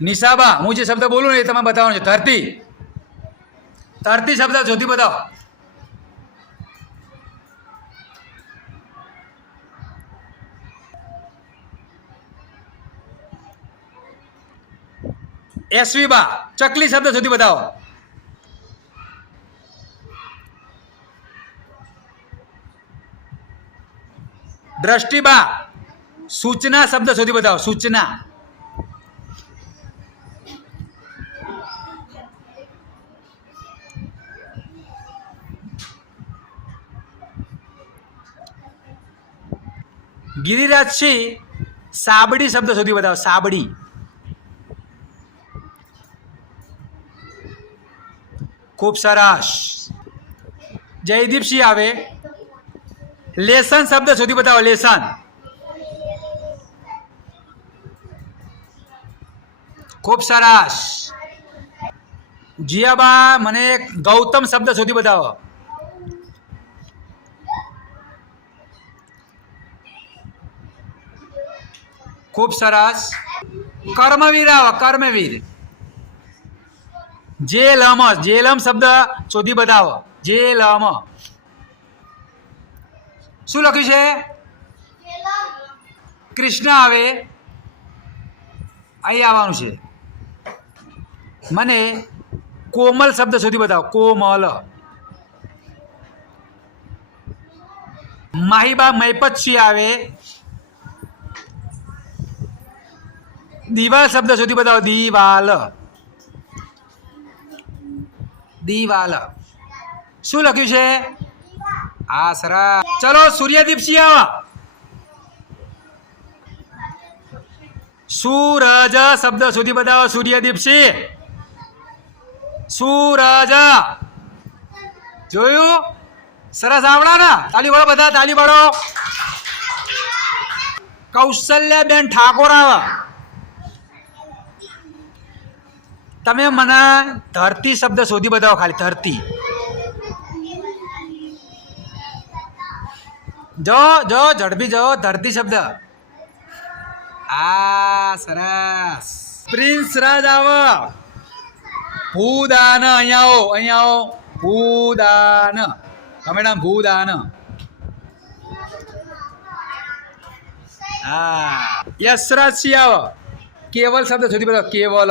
નિશાબા હું જે શબ્દ બોલું ને એ તમે બતાવવાનો છે. ધરતી, ધરતી શબ્દ શોધી બતાવો. એસવીબા ચકલી શબ્દ શોધી બતાવો. દ્રષ્ટિબા સૂચના શબ્દ શોધી બતાવો. સૂચના. ગિરિરાજસિંહ સાબડી શબ્દ શોધી બતાવો. સાબડી. ખૂબ સરસ. જયદીપસિંહ આવે લેસન શબ્દ શોધી બતાવો. લેસન. ખૂબ સરસ. જીયાબા મને ગૌતમ શબ્દ શોધી બતાવો. ખૂબ સરસ. કર્મવીર આવો. કર્મવીર. જેલમ, જેલમ શબ્દ શોધી બતાવો. જેલમ શું લખ્યું છે? કૃષ્ણ આવે અહીં આવવાનું છે. મને કોમલ શબ્દ શોધી બતાવો. કોમલ. માહીબા મૈપતસિંહ આવે દિવાલ શબ્દ શોધી બતાવો. દિવાલ. દિવાલ શું લખ્યું છે? હા સરસ. ચલો સૂર્યદીપસિંહ આવો. સૂરજ શબ્દ શોધી બતાવો. સૂર્યદીપસિંહ. સૂરજ જોયું? સરસ આવડા ને? તાલી પાડો બધા, તાલી પાડો. કૌશલ્યાબેન ઠાકોર આવો. તમે મને ધરતી શબ્દ શોધી બતાવો. ખાલી ધરતી. જો જો ઝડપી જો. ધરતી શબ્દ. આ સરસ. પ્રિન્સ રાજ આવો. ભૂદાન અહીંયા આવો. અહીંયા આવો. ભૂદાન. મેડમ ભૂદાન. હા યશરાજસિંહ આવો. કેવલ શબ્દ શોધી બતાવો. કેવલ.